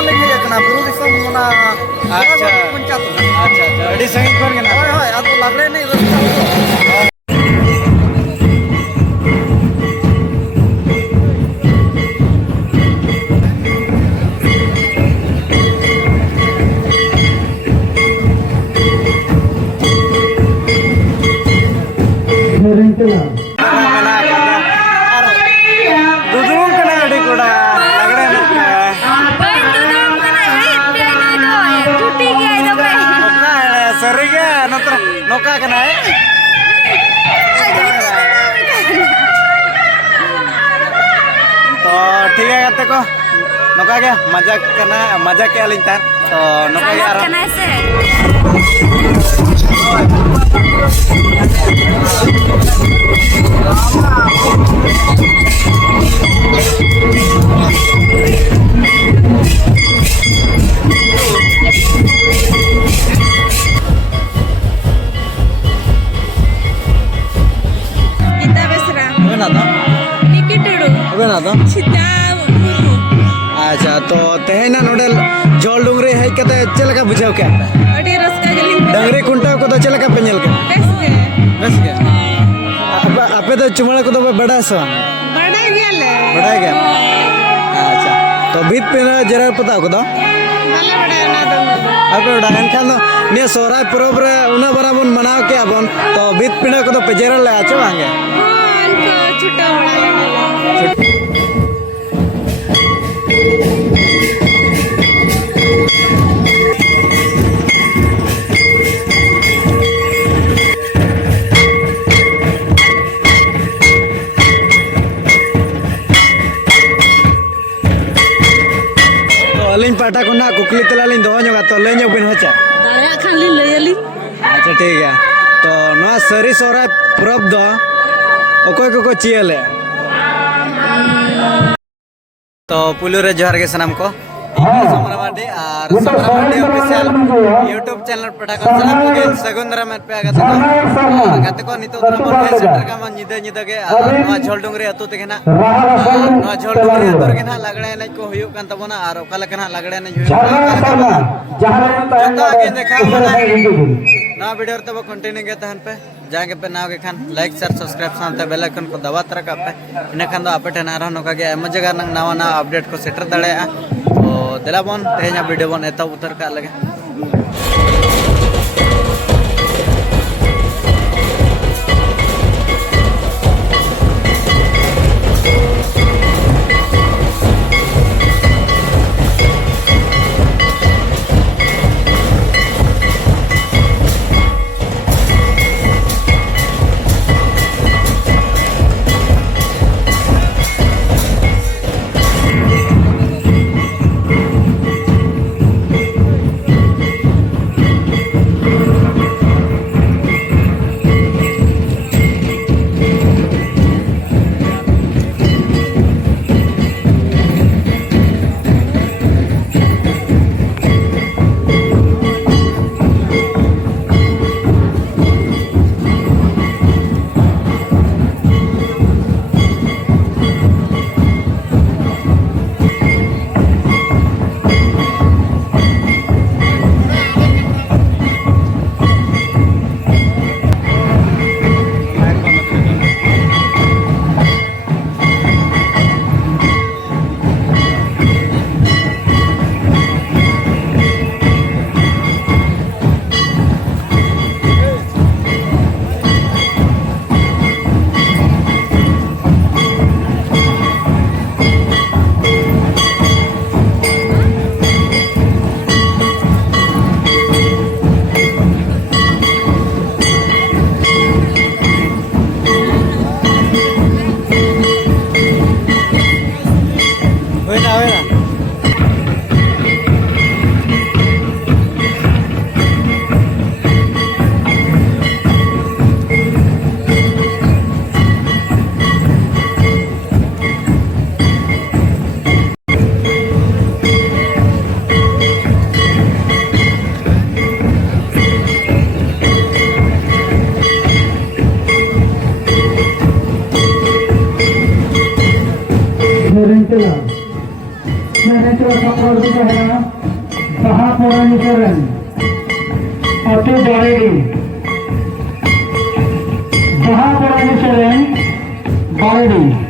खन ले हेज कना बुरु दिसम मोना अच्छा पंचायत अच्छा अच्छा अड़ी संगीत कौन के ना होय होय आदो लागले नहीं रस्ता दुदुम कना अड़ी कोड़ा लगड़े ना सरी के नत्र नौका कना है तो ठीक है करते को नौका के मजा के अलिंग तान तो नौका के आरो अच्छा तो तेहना नोडल जल डुंगरी हेज कते चलका बुझाव के डंगरी कुंटा को तो चलका पेनल के बस के आपे तो चुमड़ा को तो बड़ा सा बड़ा गया अच्छा तो भीत पे जरा पता को तो आपे बड़ा एनखान ने सोहराय परब रे उना बरा बन मनाव के आबन तो भीत पिना को तो पेजेरा ले आछो आंगे अलिंग पाटा को ना कुकली तलालिंग दो जोगा तो ले बिन होचा दाया खाली लेयली अच्छा ठीक है तो ना सरी सोरा परब दो ओकोय को चियले तो पुलु रे जोहार के सनम को समरावाडी और समरावाडी ऑफिशियल YouTube चैनल पटा को सलाम के सगुंदरा में पे आगत को गत को नितो नंबर के सेंटर का मन निदे निदे के नवा झोलडुंगरी अतु तेना नवा झोलडुंगरी अतु के ना लगड़े ने को हुयु कान तबोना और ओकला कना लगड़े ने हुयु जता के देखा ना वीडियो तब कंटिन्यू के तहन पे जाके पे नाव के खान लाइक शेयर सब्सक्राइब सानते बेल आइकन को दबा तरह का पे इने खान दो आपे ठना रह नोका के एम जगह नंग नवा नवा अपडेट को सेटर दड़े तो देला बन तेहना वीडियो बन एता उतर का लगे Senator Control Dikahana, Bahapurani Karen, Atu Baredi, Bahapurani Karen, Baredi.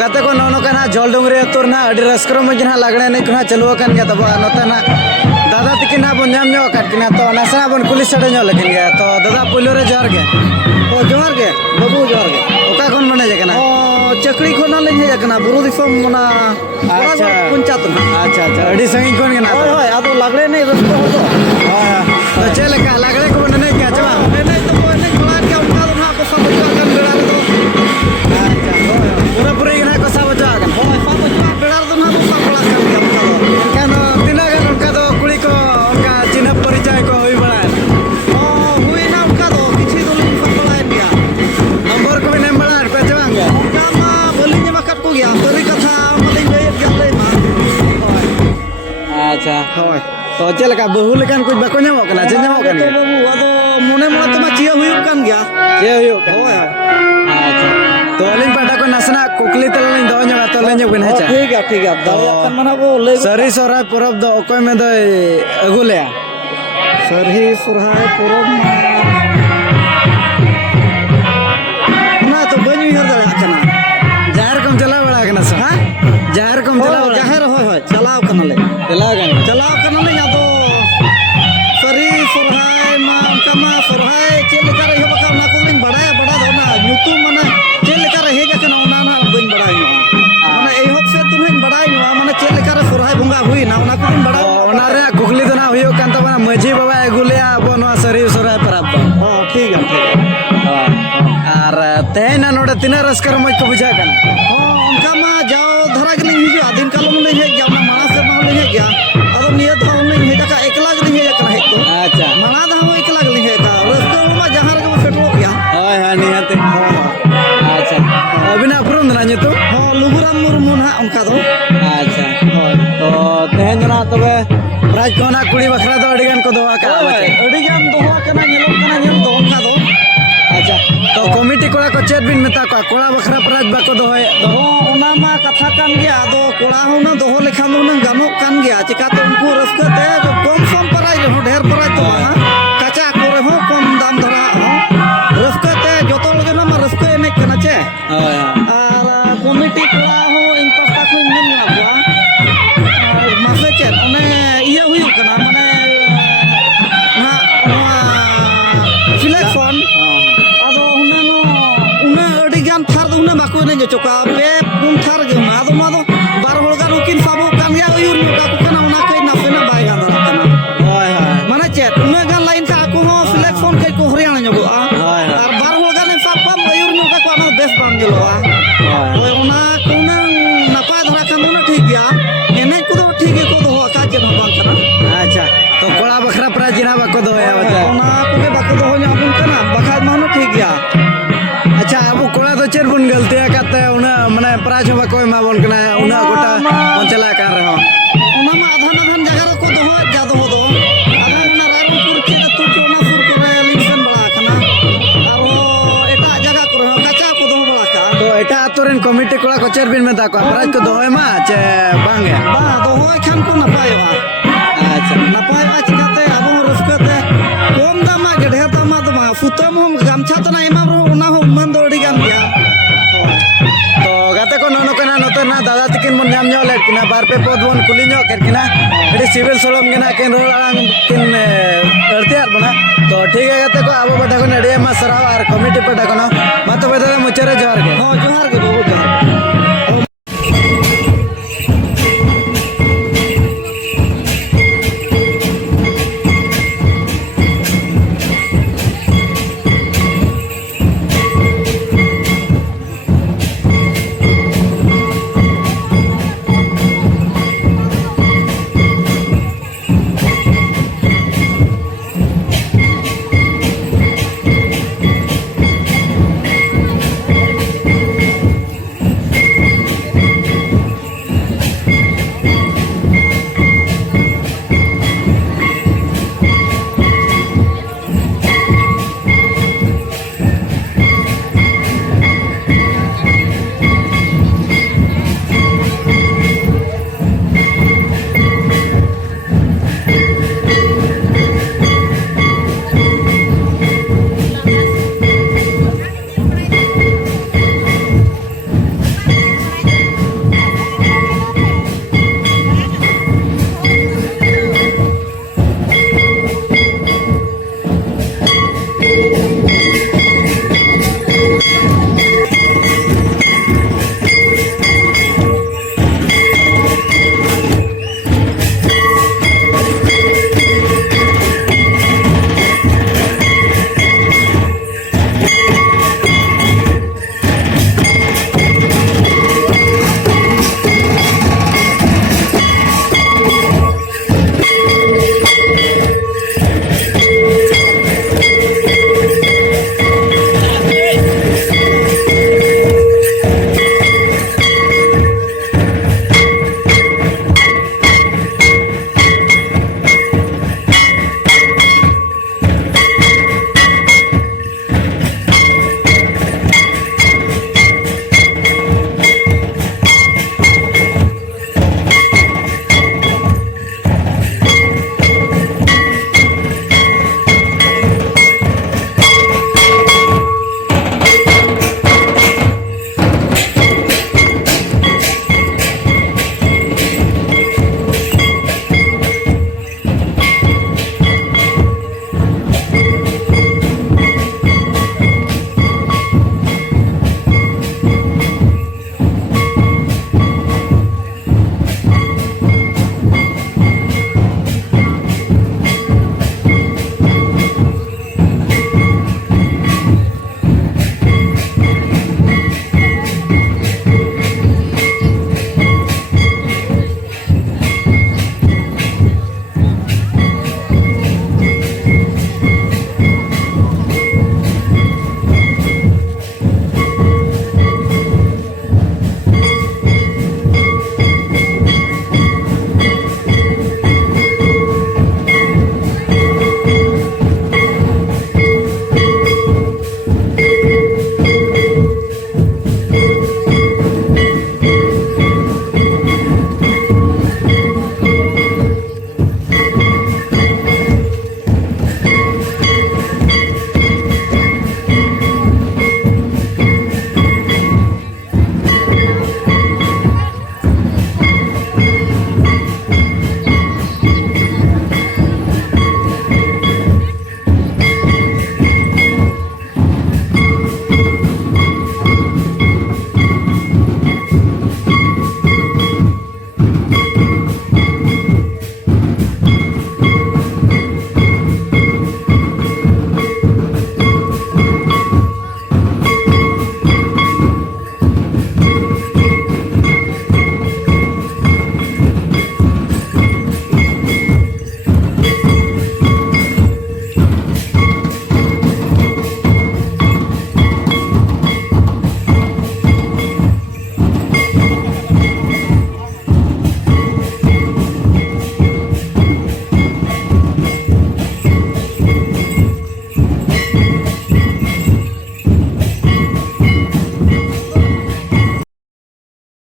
गाते को नौ नौका ना जल डोंगरी अतुर ना अड़ी रस्कर मज ना लागणे नहीं कुना चलुआ कान गया तब नोते ना दादा तकिन ना बन जाम ᱧᱚᱜ ᱟᱠᱟᱫ ᱠᱤᱱᱟ तो नासना बन कुली सड़े ᱧᱚᱜ लेकिन गया तो दादा पुलियो रे जोहार गे ᱚ ᱡᱚᱦᱟᱨ ᱜᱮ ᱵᱟᱹᱵᱩ ᱡᱚᱦᱟर ᱜᱮ ओका ᱠᱷᱚᱱ ᱢᱟᱱᱮ ᱡᱟᱠᱟᱱᱟ ᱚ ᱪᱟᱹᱠᱲᱤ ᱠᱷᱚᱱᱟᱜ ᱞᱤᱧ ᱦᱮᱡ ᱟᱠᱟᱱᱟ ᱵᱩᱨᱩ ᱫᱤᱥᱚᱢ ᱚᱱᱟ ᱟᱪᱪᱷᱟ ᱯᱚᱧᱪᱟᱭᱮᱛ ᱨᱮᱱᱟᱜ अच्छा अच्छा अड़ी संगी कोन गना ᱦᱳᱭ ᱦᱳᱭ ᱟᱫᱚ ᱞᱟᱜᱽᱲᱮ ᱮᱱᱮᱡ ᱨᱟᱹᱥᱠᱟᱹ ᱦᱚᱲ ᱫᱚ तो चल का लागड़े को बने क्या चमा ᱮᱱᱮᱡ ᱫᱚᱠᱚ ᱮᱱᱮᱡ ᱵᱟᱲᱟᱭᱮᱫ ᱜᱮᱭᱟ ᱚᱱᱠᱟ ᱫᱚ ᱱᱟᱦᱟᱜ ᱠᱚ ᱥᱟᱵ ᱦᱚᱪᱚ ᱟᱠᱟᱱ ᱵᱮᱲᱟ ᱨᱮᱫᱚ पूरा पूरा गना को सब जा गन ᱦᱳᱭ ᱥᱟᱵ ᱦᱚᱪᱚ ᱵᱮᱲᱟ ᱨᱮᱫᱚ ᱱᱟᱦᱟᱜ ᱠᱚ ᱥᱟᱵ ᱵᱟᱲᱟ ᱠᱟᱱ ᱜᱮᱭᱟ ᱚᱱᱠᱟ ᱫᱚ एनखान तिना गन उनका तो कुड़ी को उनका चिन्ह परिचय को हुई बड़ा ᱦᱩᱭᱱᱟ ᱚᱱᱠᱟ ᱫᱚ ᱠᱤᱪᱷᱤ ᱫᱚᱞᱤᱧ ᱥᱟᱵ ᱵᱟᱲᱟᱭᱮᱫ ᱜᱮया नंबर को भी नेम बड़ा को चमा ᱚᱱᱠᱟ ᱢᱟ ᱵᱟᱹᱞᱤᱧ ᱮᱢ ᱟᱠᱟᱫ ᱠᱚᱜᱮᱭᱟ ᱥᱟᱹᱨᱤ ᱠᱟᱛᱷᱟ ᱢᱟᱞᱤᱧ ᱞᱟᱹᱭᱮᱫ ᱜᱮᱭᱟ ᱞᱟᱹᱭ ᱢᱟ अच्छा ᱦᱳᱭ तो चल का बहु लेकिन कुछ बाको ᱧᱟᱢᱚᱜ ᱠᱟᱱᱟ ᱪᱮ ᱧᱟᱢᱚᱜ ᱠᱟᱱᱟ ᱛᱚ ᱵᱟᱹᱵᱩ ᱟᱫᱚ ᱢᱚᱱᱮ ᱢᱚᱱᱮ ᱛᱮᱢᱟ ᱪᱤᱭᱟᱹ ᱦᱩᱭᱩᱜ ᱠᱟᱱ ᱜᱮᱭᱟ ᱪᱮ ᱦᱩᱭᱩᱜ ᱠᱟᱱᱟ ᱦᱳᱭ अच्छा तो अलिन पाटा को नसना कुकली तलिन दो ᱧᱚᱜ तो लेन ᱧᱚᱜ हेचा ᱴᱷᱤक ᱜᱮᱭᱟ ᱫᱟᱲᱮᱭᱟᱜ ᱠᱷᱟᱱ ᱢᱟᱱᱟ ᱵᱚ ᱞᱟᱹᱭ सरी सोराय परब दो ओकय में दो अगु लेया ᱥᱟᱹᱨᱦᱤ ᱥᱚᱨᱦᱟᱭ ᱯᱚᱨᱚᱵᱽ ᱢᱟ ᱚᱱᱟ ᱛᱚ ᱵᱟᱹᱧ ᱩᱭᱦᱟᱹᱨ ᱫᱟᱲᱮᱭᱟᱜ ᱠᱟᱱᱟ जाहिर कम चला बड़ा कना सा जाहिर कम चला बड़ा ᱡᱟᱦᱮᱨ ᱦᱳᱭ ᱦᱳᱭ ᱪᱟᱞᱟᱣ ᱠᱟᱱᱟᱞᱮ ᱪᱟᱞᱟᱣ ᱠᱟᱱᱟᱞᱤᱧ ᱟᱫᱚ ᱥᱟᱹᱨᱤ ᱥᱚᱨᱦᱟᱭ ᱢᱟ ᱚᱱᱠᱟ ᱢᱟ ᱥᱚᱨᱦᱟᱭ ᱪᱮᱫ ᱞᱮᱠᱟ ᱨᱮ ᱮᱦᱚᱵ ᱟᱠᱟᱱᱟ ᱚᱱᱟ ᱠᱚᱫᱚᱞᱤᱧ ᱵᱟᱲᱟᱭᱟ ᱵᱟᱲᱟᱭ ᱫᱚ ᱚᱱᱟ ᱧᱩᱛᱩᱢ ᱢᱟᱱᱮ ᱪᱮᱫ ᱞᱮᱠᱟ ᱨᱮ ᱦᱮᱡ ᱟᱠᱟᱱᱟ ᱚᱱᱟ ᱱᱟᱦᱟᱜ ᱵᱟᱹᱧ ᱵᱟᱲᱟᱭ ᱧᱚᱜᱼᱟ ᱢᱟᱱᱮ ᱮᱦᱚᱵ ᱥᱮᱫ ᱫᱚ ᱱᱟᱦᱟᱜ ᱵᱟᱲᱟᱭ ᱧᱚᱜᱼᱟ ᱢᱟᱱᱮ ᱪᱮᱫ ᱞᱮᱠᱟ ᱨᱮ ᱥᱚᱨᱦᱟᱭ ᱵᱚᱸᱜᱟ ᱦᱩᱭᱱᱟ ᱚᱱᱟ ᱠᱚᱫᱚᱧ ᱵᱟᱲᱟᱭ ओना रे कुकली तो ना हुयो कान तो बना मजी बाबा अगु लेया अब नवा सरी सोराय परब दो ᱦᱚᱸ ᱴᱷᱤक ᱜᱮᱭᱟ आर तेन ना नोडे तिना रस्कर मज को बुझा कना ᱦᱚᱸ ᱚᱱᱠᱟ ᱢᱟ ᱡᱟᱣ ᱫᱷᱟᱨᱟ ᱜᱮᱞᱤᱧ ᱦᱤᱡᱩᱜᱼᱟ ᱫᱤᱱ ᱠᱟᱞᱚᱢ ᱞᱤᱧ ᱦᱮᱡ ᱜᱮᱭᱟ ᱚᱱᱟ ᱢᱟᱲᱟᱝ ᱥᱮᱫ ᱦᱚᱸ ᱞᱤᱧ ᱦᱮᱡ ᱜᱮᱭᱟ ᱟᱫᱚ ᱱᱤᱭᱟᱹ ᱫᱷᱟᱣ ᱞᱤᱧ ᱦᱮᱡ ᱟᱠᱟᱫ ᱮᱠᱞᱟ ᱜᱮᱞᱤᱧ ᱦᱮᱡ ᱟᱠᱟᱱᱟ ᱦᱮᱡ ᱫᱚ अच्छा ᱢᱟᱲᱟᱝ ᱫᱷᱟᱣ ᱦᱚᱸ ᱮᱠᱞᱟ ᱜᱮᱞᱤᱧ ᱦᱮᱡ ᱟᱠᱟᱫᱟ ᱨᱟᱹᱥᱠᱟᱹ ᱢᱟ ᱡᱟᱦᱟᱸ ᱨᱮᱜᱮ ᱵᱚ ᱥᱮᱴᱮᱨᱚᱜ गया ओय हा निहाते अच्छा अबिना पुरम दना नितो ᱦᱚᱸ ᱞᱩᱜᱩᱨᱟᱢ ᱢᱩᱨᱢᱩ ᱱᱟᱦᱟᱜ ᱚᱱᱠᱟ ᱫᱚ अच्छा तो तेहन जना तबे प्राइज कोना कुड़ी बखरा दो अडिगन को दोआ का ᱟᱹᱰᱤ ᱜᱟᱱ ᱫᱚᱦᱚ ᱟᱠᱟᱱᱟ ᱧᱮᱞᱚᱜ ᱠᱟᱱᱟ ᱧᱮᱞ ᱫᱚ ᱚᱱᱠᱟ ᱫᱚ अच्छा तो कमिटी कोड़ा को चेत बिन मेता को कोड़ा बखरा प्राइज बाको दोए ᱦᱚᱸ ᱚᱱᱟ ᱢᱟ ᱠᱟᱛᱷᱟ ᱠᱟᱱ ᱜᱮᱭᱟ ᱟᱫᱚ ᱠᱚᱲᱟ ᱦᱚᱸ ᱩᱱᱟᱹᱜ ᱫᱚᱦᱚ ᱞᱮᱠᱷᱟन ᱫᱚ ᱩᱱᱟᱹᱜ ᱜᱟᱱᱚᱜ ᱠᱟᱱ ᱜᱮᱭᱟ ᱪᱤᱠᱟᱹᱛᱮ ᱩᱱᱠᱩ ᱨᱟᱹᱥᱠᱟᱹ ᱛᱮ ᱠᱚᱢ ᱥᱚᱢ ᱯᱟᱨᱟᱡᱽ ᱨᱮᱦᱚᱸ ᱰᱷᱮᱨ ᱯᱟᱨᱟᱡᱽ ᱫᱚ ᱵᱟᱝᱟ ᱠᱟᱪᱟ ᱠᱚᱨᱮ ᱦᱚᱸ ᱠᱚᱢ ᱫᱟᱢ ᱫᱷᱟᱨᱟ ᱦᱚᱸ ᱨᱟᱹᱥᱠᱟᱹ ᱛᱮ ᱡᱚᱛᱚ ᱦᱚᱲ ᱜᱮ ᱱᱚᱣᱟ ᱢᱟ ᱨᱟᱹᱥᱠᱟᱹ ᱮᱱᱮᱡ ᱠᱟᱱᱟ ᱪᱮ ओय ᱟᱨ ᱠᱚᱢᱤᱴᱤ ᱠᱚᱲᱟ ᱦᱚᱸ ᱤᱧ ᱯᱟᱥᱴᱟ ᱠᱷᱚᱱ ᱢᱮᱱ ᱢᱮᱱᱟᱜ ᱠᱚᱣᱟ ᱟᱨ ᱢᱟᱥᱮ ᱪᱮᱫ ᱚᱱᱮ ᱤᱭᱟᱹ ᱦᱩᱭᱩᱜ ᱠᱟᱱᱟ ᱢᱟᱱᱮ ᱱᱟᱦᱟᱜ ᱱᱚᱣᱟ ᱥᱤᱞᱮᱠᱥᱚᱱ ᱟᱫᱚ ᱦᱩᱱᱟᱹᱝ ᱩᱱᱟᱹᱜ ᱟᱹᱰᱤ ᱜᱟᱱ ᱛᱷᱟᱨ ᱫᱚ ᱩᱱᱟᱹᱜ ᱵᱟᱠᱚ ᱮᱱᱮᱡ ᱦᱚᱪᱚ ᱠᱚᱣᱟ ᱯᱮ ᱯᱩᱱ ᱛᱷᱟᱨ ᱜᱮ ᱚᱱᱟ ᱟᱫᱚ ᱱᱚᱣᱟ ᱫᱚ ᱵᱟᱨ ᱦᱚᱲ ᱜᱟᱱ ᱩᱱᱠᱤᱱ ᱥᱟᱵᱚᱜ ᱠᱟᱱ ᱜᱮᱭᱟ ᱟᱹᱭᱩᱨ ᱧᱚᱜ ᱠᱟᱠᱚ ᱠᱟᱱᱟ ᱚᱱᱟ ᱠᱟᱹᱡ ᱱᱟᱥᱮᱱᱟᱜ ᱵᱟᱭ ᱜᱟᱱ ᱫᱟᱲᱮᱭᱟᱜ ᱠᱟᱱᱟ ओय हाय ᱢᱟᱱᱮ ᱪᱮᱫ ᱩᱱᱟᱹᱜ ᱜᱟᱱ ᱞᱟᱭᱤᱱ ᱠᱷᱟᱱ ᱟᱠᱚ ᱦᱚᱸ ᱥᱤᱞᱮᱠᱥᱚᱱ ᱠᱟᱹᱡ ᱠᱚ ᱦᱚᱨᱤᱭᱟଣା ᱧᱚᱜᱚᱜᱼᱟ ᱦᱳᱭ ᱦᱳᱭ ᱟᱨ ᱵᱟᱨ ᱦᱚᱲ ᱜᱟᱱᱮᱢ ᱥᱟᱵ ᱠᱚᱣᱟ ᱟᱹᱭᱩᱨ ᱧᱚᱜ ᱠᱟᱠᱚ ᱚᱱᱟ ᱵᱮᱥ ᱵᱟᱝ ᱧᱮᱞᱚᱜᱼᱟ ᱦᱳᱭ ᱚᱱᱟ ᱠᱚ ᱩᱱᱟᱹᱝ ᱱᱟᱯᱟᱭ ᱫᱷᱟᱨᱟ ᱠᱷᱟᱱ ᱫᱚ ᱩᱱᱟᱹᱜ ᱴᱷᱤᱠ ᱜᱮᱭᱟ ᱮᱱᱮᱡ ᱠᱚᱫᱚ ᱴᱷᱤᱠ ᱜᱮᱠᱚ दो ᱟᱠᱟᱫ ᱪᱮᱫ ᱦᱚᱸ ᱵᱟᱝ ᱠᱟᱱᱟ अच्छा तो कोड़ा बखरा प्राइज गिना बाको दोया बच्चा ᱚᱱᱟ ᱠᱚᱜᱮ ᱵᱟᱠᱚ ᱫᱚᱦᱚ ᱧᱟᱢᱚᱜ ᱠᱟᱱᱟ ᱵᱟᱠᱷᱟᱡ ᱢᱟ ᱩᱱᱟᱹᱜ ᱴᱷᱤक ᱜᱮᱭᱟ अच्छा अब कोड़ा तो चेर बुन गलती है कहते हैं उन्हें मने प्राइज हो बाको एमा बोन कना उना गोटा बोन चला कान रहो ᱚᱱᱟ ᱢᱟ ᱟᱫᱷᱟᱱ ᱟᱫᱷᱟᱱ ᱡᱟᱭᱜᱟ ᱨᱮᱠᱚ ᱫᱚᱦᱚᱭᱮᱫ ᱜᱮᱭᱟ ᱫᱚᱦᱚ ᱫᱚ ᱟᱫᱷᱟᱱ ᱚᱱᱟ ᱨᱟᱭᱨᱚᱝᱯᱩᱨ ᱪᱮᱫ ᱟᱹᱛᱩ ᱪᱚ ᱚᱱᱟ ᱥᱩᱨ ᱠᱚᱨᱮ ᱞᱤᱧ ᱥᱮᱱ ᱵᱟᱲᱟ ᱟᱠᱟᱱᱟ ᱟᱨᱦᱚᱸ ᱮᱴᱟᱜ ᱡᱟᱭᱜᱟ ᱠᱚᱨᱮ ᱦᱚᱸ ᱠᱟᱪᱟ ᱠᱚ ᱫᱚᱦᱚ ᱵᱟᱲᱟ ᱠᱟᱜᱼᱟ तो एटा आतोरेन कमिटी कोड़ा को चेयर बिन में दा को प्राइज को दोय मा चे बांगे ᱵᱟᱝ ᱫᱚᱦᱚᱭ ᱠᱷᱟᱱ ᱠᱚ ᱱᱟᱯᱟᱭᱚᱜᱼᱟ अच्छा ᱱᱟᱯᱟᱭᱚᱜᱼᱟ ᱪᱤᱠᱟᱹᱛᱮ ᱟᱵᱚ ᱦᱚᱸ ᱨᱟᱹᱥᱠᱟᱹᱛᱮ ᱠᱚᱢ ᱫᱟᱢᱟᱜ ᱜᱮ ᱰᱷᱮᱨ ᱫᱟᱢᱟᱜ ᱫᱚ ᱵᱟᱝ ᱥᱩᱛᱟᱹᱢ ᱦᱚᱸ ᱜᱟᱢᱪᱷᱟ ᱛᱟᱱᱟᱜ ᱮᱢᱟᱢ ᱨᱮᱦᱚᱸ ᱚᱱᱟ ᱦᱚᱸ ᱢᱟᱹᱱ ᱫᱚ ᱟᱹᱰᱤ ᱜᱟᱱ ᱜᱮᱭᱟ तो गाते को नोनो कना नोते ना दादा तकिन मन नाम ᱧᱚᱜ ᱞᱮᱫ ᱠᱤᱱᱟ ᱵᱟᱨ ᱯᱮ ᱯᱚᱫ ᱵᱚᱱ ᱠᱩᱞᱤ ᱧᱚᱜ ᱠᱮᱫ ᱠᱤᱱᱟ ᱟᱹᱰᱤ ᱥᱤᱵᱤᱞ ᱥᱚᱲᱚᱢ ᱜᱮᱱᱟ ᱠᱤᱱ ᱨᱚᱲ ᱟᱲᱟᱝ ᱠᱤᱱ ᱟᱹᱲᱛᱤᱭᱟᱫ ᱵᱚᱱᱟ तो ठीक है गाते को ᱟᱵᱚ ᱯᱟᱴᱟ ᱠᱷᱚᱱ ᱟᱹᱰᱤ ᱟᱭᱢᱟ ᱥᱟᱨᱦᱟᱣ ᱟᱨ ᱠᱚᱢᱤᱴᱤ ᱯᱟᱴᱟ ᱠᱷᱚᱱ ᱢᱟ ᱛᱚᱵᱮ ᱫᱟᱫᱟ ᱢᱩᱪᱟᱹᱫ ᱨᱮ ᱡᱚᱦᱟᱨ ᱜᱮ ᱦᱚᱸ ᱡᱚᱦᱟᱨ ᱜᱮ ᱵᱟᱹᱵᱩ ᱡᱚᱦᱟᱨ ᱜᱮ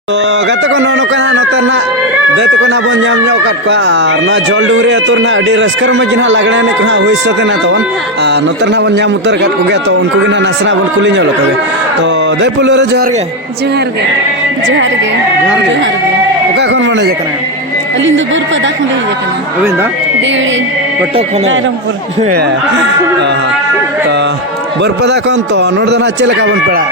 तो गत को नोकना नोतना दैत को ना बन जाम ᱧᱚᱜ ᱠᱟᱫ ᱠᱚᱣᱟ ᱟᱨ ᱱᱚᱣᱟ ᱡᱚᱞᱰᱩᱝᱨᱤ ᱟᱹᱛᱩ ᱨᱮᱱᱟᱜ ᱟᱹᱰᱤ ᱨᱟᱹᱥᱠᱟᱹ ᱨᱚᱢᱚᱡᱽ ᱜᱮ ᱱᱟᱦᱟᱜ ᱞᱟᱜᱽᱲᱮ ᱮᱱᱮᱡ ᱠᱚ ᱱᱟᱦᱟᱜ ᱦᱩᱭ ᱥᱟᱹᱛ ᱮᱱᱟ ᱛᱟᱵᱚᱱ ᱟᱨ ᱱᱚᱛᱮ ᱱᱟᱦᱟᱜ ᱵᱚᱱ ᱧᱟᱢ ᱩᱛᱟᱹᱨ ᱠᱟᱫ ᱠᱚᱜᱮᱭᱟ ᱛᱚ ᱩᱱᱠᱩ ᱜᱮ ᱱᱟᱦᱟᱜ ᱱᱟᱥᱮᱱᱟᱜ ᱵᱚᱱ ᱠᱩᱞᱤ ᱧᱚᱜ ᱞᱮᱠᱚ ᱜᱮ ᱛᱚ ᱫᱟᱹᱭ ᱯᱩᱭᱞᱳ ᱨᱮ ᱡᱚᱦᱟᱨ ᱜᱮ जोहार गे जोहार गे जोहार गे। जोहार गे ᱚᱠᱟ ᱠᱷᱚᱱ ᱵᱚᱱ ᱦᱮᱡ ᱟᱠᱟᱱᱟ अलिंग दो बरपदा खन ले जकना ᱟᱹᱵᱤᱱ ᱫᱚ देवड़ी ᱠᱚᱴᱚᱠ ᱠᱷᱚᱱ रायरंगपुर तो बरपदा खन तो नोड दो ना ᱪᱮᱫ ᱞᱮᱠᱟ ᱵᱚᱱ ᱯᱮᱲᱟ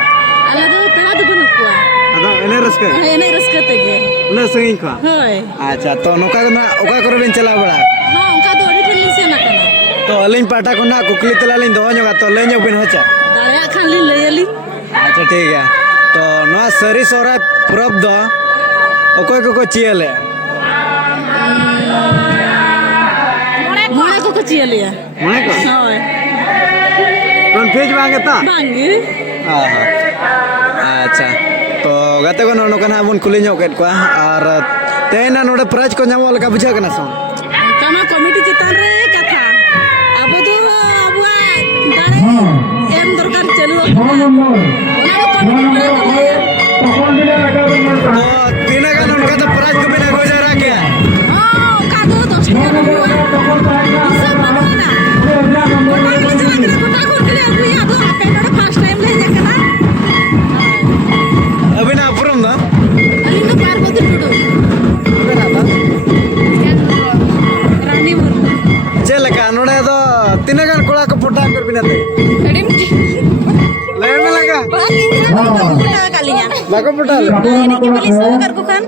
आला दो पेड़ा दो बनु कुआ ᱟᱫᱚ ᱮᱱᱮ ᱨᱟᱹᱥᱠᱟᱹ एने रस्का तेगे ᱩᱱᱟᱹᱜ ᱥᱟᱺᱜᱤᱧ ᱠᱷᱚᱱ होय ᱟᱪᱪᱷᱟ ᱛᱚ ᱱᱚᱝᱠᱟ ᱜᱮ ᱱᱟᱦᱟᱜ ᱚᱠᱟ ᱠᱚᱨᱮ ᱵᱤᱱ ᱪᱟᱞᱟᱣ ᱵᱟᱲᱟ हां उनका दो अड़ी ठेली से ना कना तो अलिंग पाटा को ना कुकली तला लिंग दोह ᱧᱚᱜᱟ तो लय ᱧᱚᱜ ᱵᱤᱱ ᱦᱚᱪᱟ दाया खान ली लयली अच्छा ठीक है तो नवा सरी सोहराय परब दो ओकोय को चियले मोड़े को चियलिया मने को होय कन्फ्यूज बांगे ता बांगी हां अच्छा तो गाते को नो कना बन कुली ᱧᱚᱜ केत को और तेना नोडे प्राइज को ᱧᱟᱢᱚᱜ लगा बुझा कना सो कमा कमिटी चितान रे कथा अब दो अबुआ दाड़े एम दरकार चलु हाँ नंबर ओना को कमिटी करे तपन जिला लगाबन तो तीन का उनका तो प्राइज को बिना गोजा रखे हां का दो 10 टका हुआ तपन साइड सब बनोना गोटा के चला के गोटा खोल के अबुआ दो आपे नोडे फर्स्ट टाइम ले जकना अभी ना पुरम दा अलिंग दो पार्वती टुडू रानी मुर ᱪᱮᱫ ᱞᱮᱠᱟ ᱱᱚᱰᱮ ᱫᱚ ᱛᱤᱱᱟᱹᱜ ᱜᱟᱱ ᱠᱚᱲᱟ ᱠᱚ ᱯᱚᱴᱟ ᱠᱚ ᱵᱤᱱᱟᱛᱮ एडिम लय में लगा गोटा कालिया बाको पटा ini kembali sukar ko kan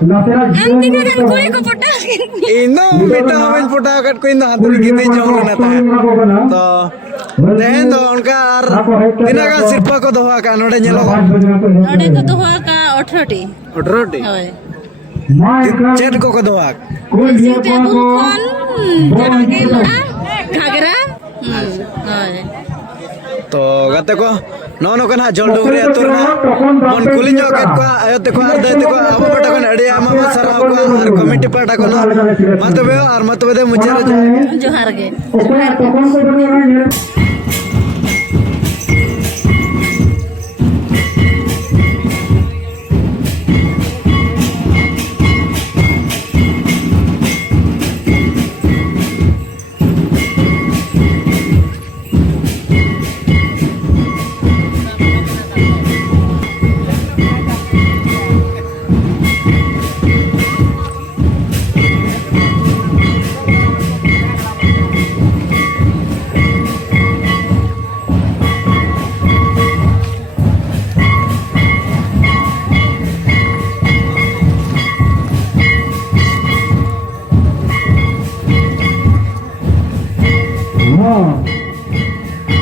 anti kan kuy ko pota इनो मिटा हमें पटा कट कोई ना हाथ में कितने जोर लेना था तो देन दो उनका आर तिना का सिरपा को दोहा का नोडे ñelo नोडे को तो हुआ का 18टी रोटी होय चेट को दोहा सिंह टेबुल कोन जागे लोड़ा घागरा होय तो गाते को नो नो कना जलडुंगरी अतुर ना मन कुली ᱧᱚᱜ केत को आयोते को आर देते को अब पटा को अड़ी आमा सराव को और कमिटी पाटा को ना मतबे और मतबे दे मुझे जोहार गे तपन को बनो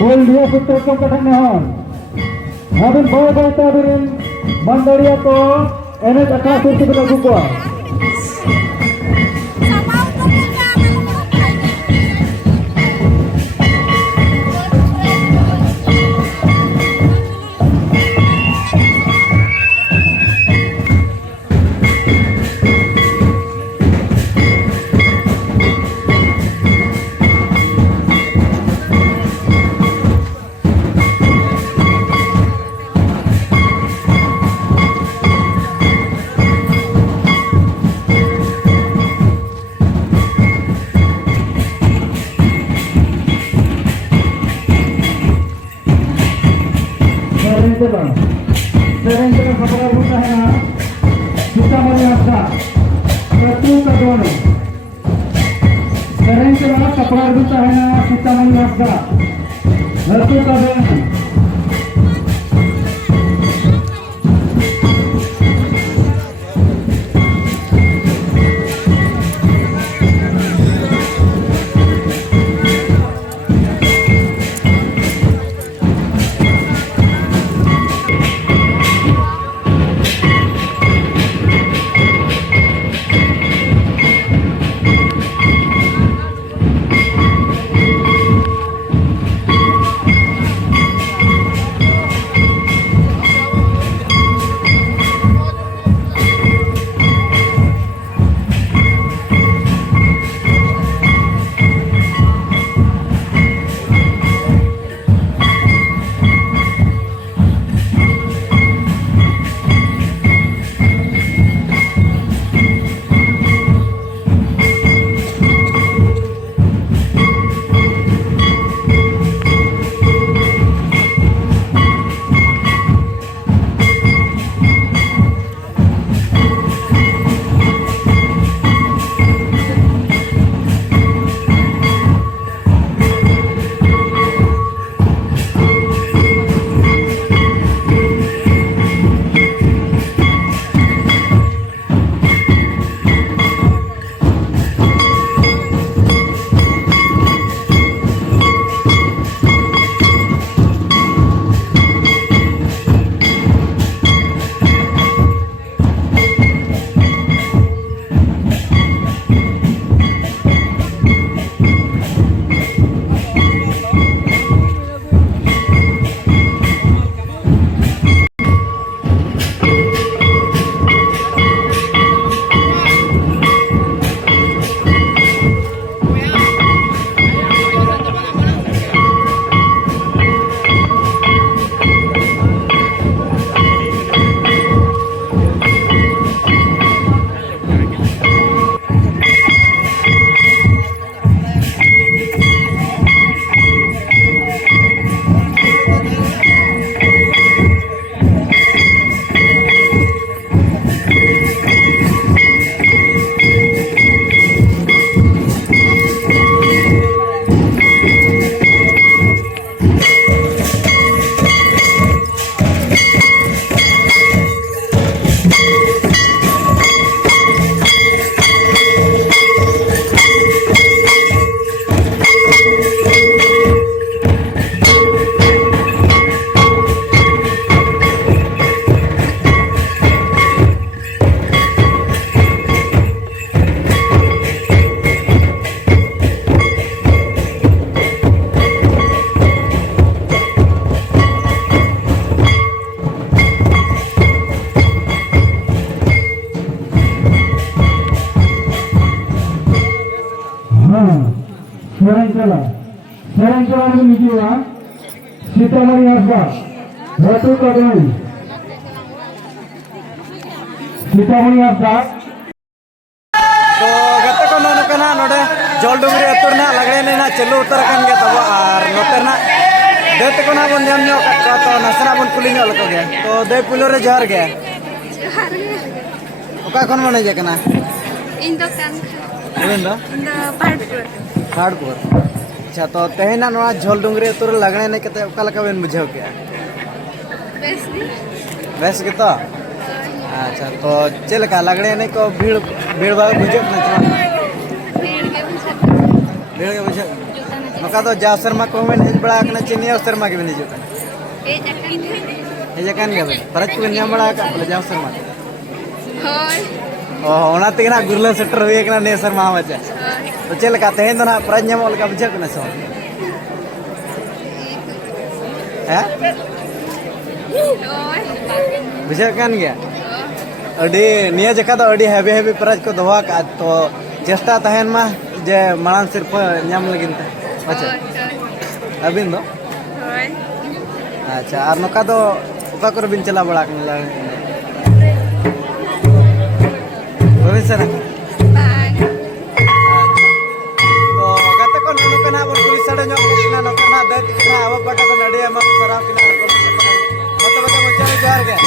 Boleh putar ke katakan Habis bawa tabirin Mandaria ko enek akan surti kita buka Sering खबर होता है ना सीतामढ़ी आपका प्रत्येक का दोनों सरें के बाद कपड़ा होता है ना सीतामढ़ी आपका प्रत्येक का दोनों Serengkala dengan hijau Sitamani Asba Ratu Kadai Sitamani Asba तो गते को नोन कना नोडे जल डुंगरी अतुर ना लगड़े ने ना चलू उतर कान गे तब आर नोतर ना देते को ना बन ध्यान न्यो का तो नसना बन कुली न्यो लको गे तो दे पुलो रे जोहार गे ओका कोन मने जे कना इंदो कान इंदो पाड़पुर अच्छा तो तेहना नोआ झोल डुंगरी अतुर लगड़े ने कते ओका लका बेन बुझाव के बेस के तो अच्छा तो चलका लगड़े ने को भीड़ भीड़ भाग बुझे ना भीड़ के बुझे नका तो जा शर्मा को में हेज बड़ा कना चिनिया शर्मा के बनी जो हे जकान गे परच को न्याम बड़ा का बोले जा शर्मा होय ओ ओना तिगना गुरला सेटर हुए कना ने शर्मा बचे तो चलका तेहन तो ना परच न्याम का बुझे कना सो है बुझे कान गया अड़ी निया जका तो अड़ी हेवी हेवी प्राइज को दोहा का तो चेष्टा तहन मा जे माड़ान सिर्फ नाम लगिन अच्छा अबिन दो अच्छा और नका तो ओका कर बिन चला बड़ा कन होय सर तो गते को नुनु कना बन पुलिस सडे नो किना नकना दैत किना अब पटा को नडी हम सरा किना मत बते मचारे जार गया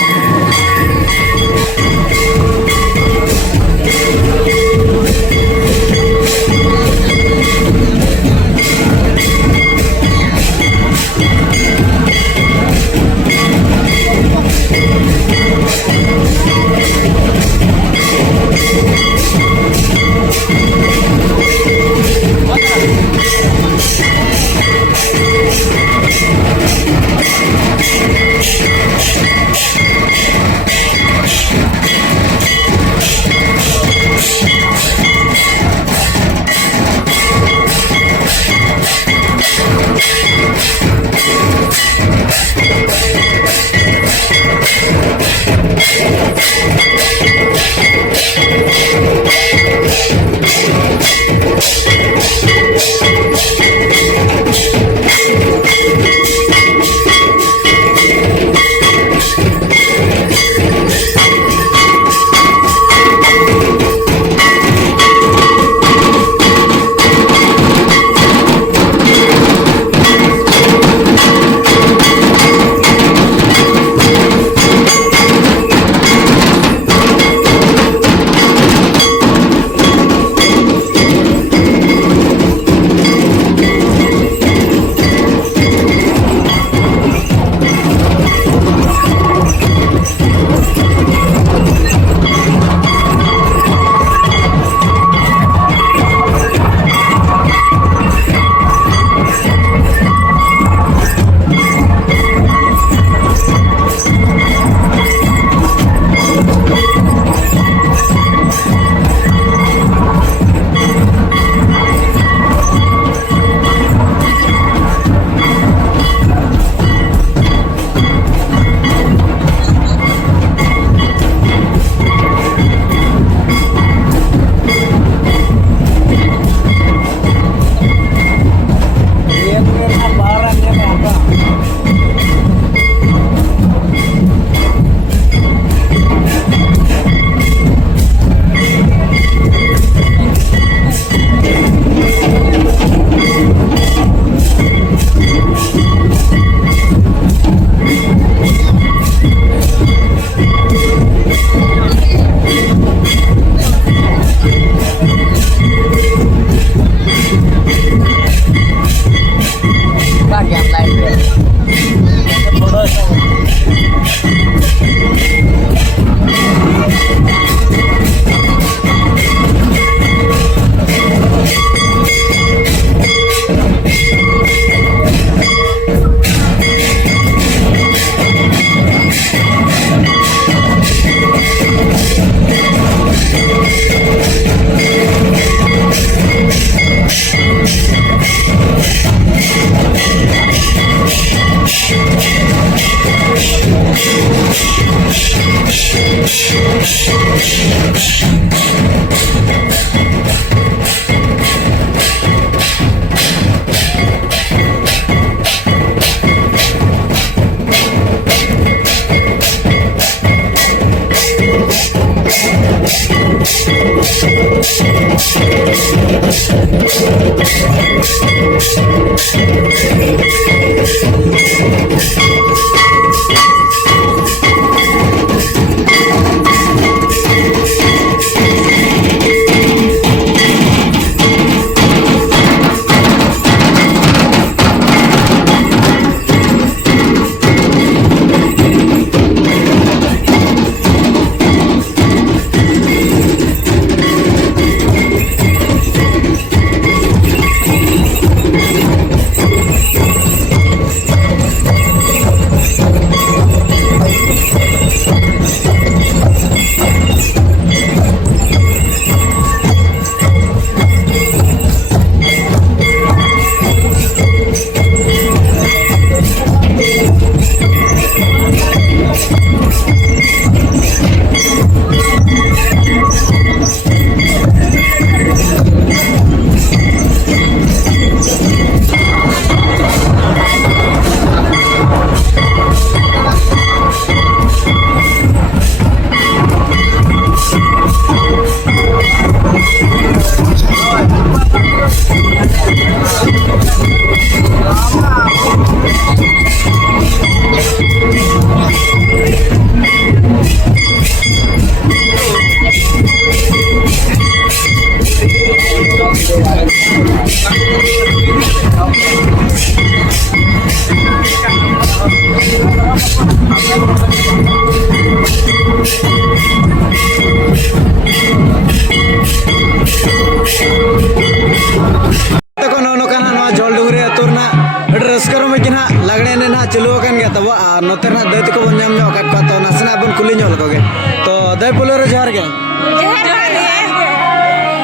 नोते ना दैत को बन जाम जो काट को तो नसना बन कुली ᱧᱚᱞ कोगे तो दय पुलर जोहार गे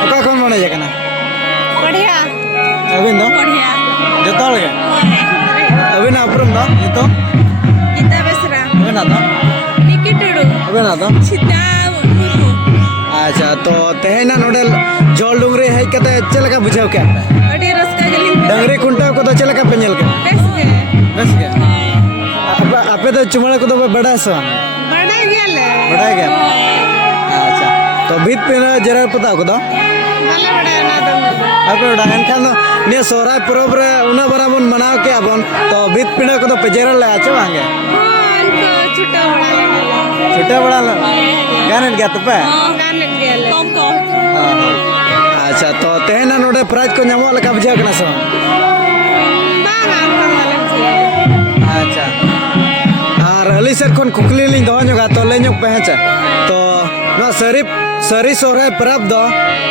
ओका कोन बने जकना बढ़िया अबिन दो बढ़िया जतल गे अबिन अपरम दो जतो गीता बेसरा अबिन दो निकी टुडू अबिन दो सीता मुर्मू अच्छा तो तेहेना नोडल जोल डुंगरी हेज कते चलका बुझाव के अडी रस्का गलिंग डंगरी कुंटा को तो चलका पेनल के बेस गे आपे तो चुमड़ा को तो बड़ा सा बड़ा गेले बड़ा गया अच्छा तो बीत पे जरा पता को दो भले बड़ा ना दो आपे बड़ा एनखान दो ने सोराय परब रे उना बरा बन मनाव के अबन तो बीत पिना को तो पेजरा ले आचे वांगे उनको छुट्टा बड़ा ले गानन गया तो पे गानन गेले कम अच्छा तो तेना नोडे प्राइज को ᱧᱟᱢᱚᱜ लका बुझा कना सो अच्छा और अली सर कोन कुकली लिंग दो ᱧᱚᱜᱟ तो ले ᱧᱚᱜ पे हेचा तो ना सरी सोहराय परब दो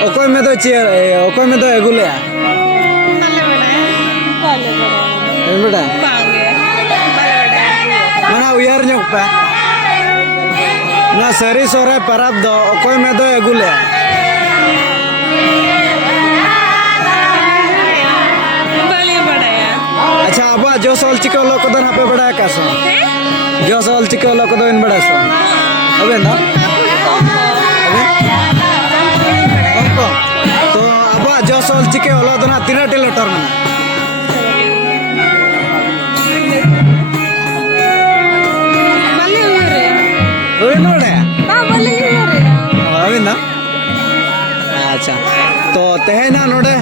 ओकोय में दो चेयर ओकोय में दो एगुले बड़ा मना उयार ᱧᱚᱜ पे ना सरी सोहराय परब दो ओकोय में दो एगुले अच्छा अब जो सोल चिको लो को दन पे बड़ा का सो जो सोल चिको लो को दन बड़ा सो अबे ना हमको तो अब जो सोल चिके लो दन तीना टेलो टर्न ओए नोड़े अबे ना अच्छा तो तेहेना नोड़े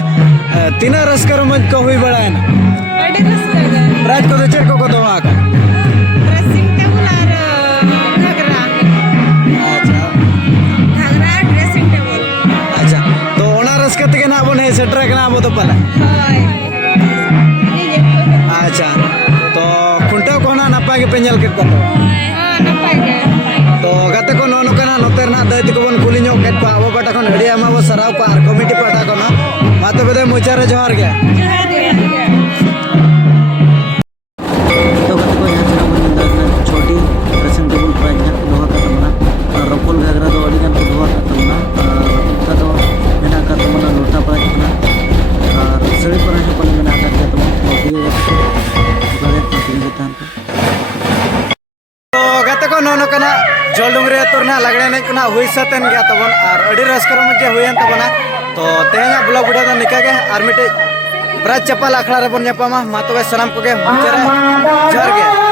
तीना रस्कर मज को हुई बड़ा है ना प्राइज को चेक को दो आका ड्रेसिंग टेबल और घाघरा घाघरा ड्रेसिंग टेबल अच्छा तो ओना रस्कत के ना बने सेटर के ना तो पला अच्छा तो खुंटा को ना नपा के पेंजल के को हां नपाय के तो गाते को नोनो कना नोतेर ना दैत को बन कुली ᱧᱚᱜ केट पा अब पटा को हडिया मा वो सराव को आर कमिटी पटा को ना मातो बेदे मुचारे जोहार के तो गाते को यहाँ से छोटी ड्रेसिंग टेबल प्राइज ना दोहा का तमना और रपोल घाघरा दो अड़ी गान को दोहा का तमना का तो मेना का तमना लोटा प्राइज ना और सड़ी पर है पर मेना का तमना तो गाते को नोनो कना जोल डुंगरी तोरना लगड़े नहीं कना हुई सतन गया तबन और अड़ी रस्कर मजे हुयन तबना तो तेहेना ब्लॉग वीडियो तो निका के और मिटे प्राइज चप्पल आखड़ा रे बन ᱧᱟᱯᱟᱢᱟ मा तबे सलाम को के मुचारे जोहार के